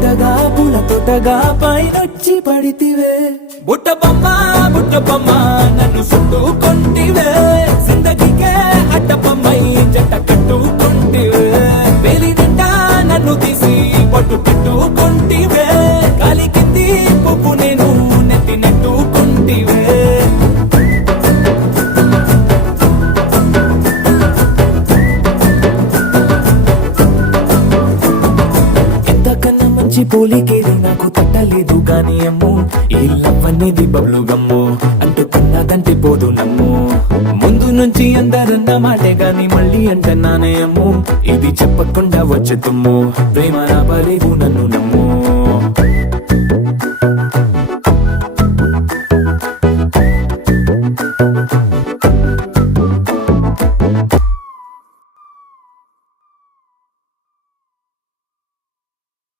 తోటగా పూల తోటగా పైనొచ్చి పడితివే బుట్ట బొమ్మ నన్ను చుట్టుకొంటివే జిందగీకే అడ్డపమ్మై జంట కట్టుకొంటివే వేలి నిండా నన్ను తీసి పట్టు పెట్టుకొంటివే గాలి కింది పువ్వు నేను నెత్తి నెట్టుకొంటివే పోలికేది నాకు తట్టలేదు గాని అమ్ము ఈ లవ్ అనేది బబ్లు గమ్ము అంటుకున్నదంటే పోదు నమ్ము ముందు నుంచి అందరన్న మాటే గాని మళ్ళీ అంటున్నానే అమ్ము ఇది చెప్పకుండా వచ్చే తుమ్ము ప్రేమ రాబలేదు నన్ను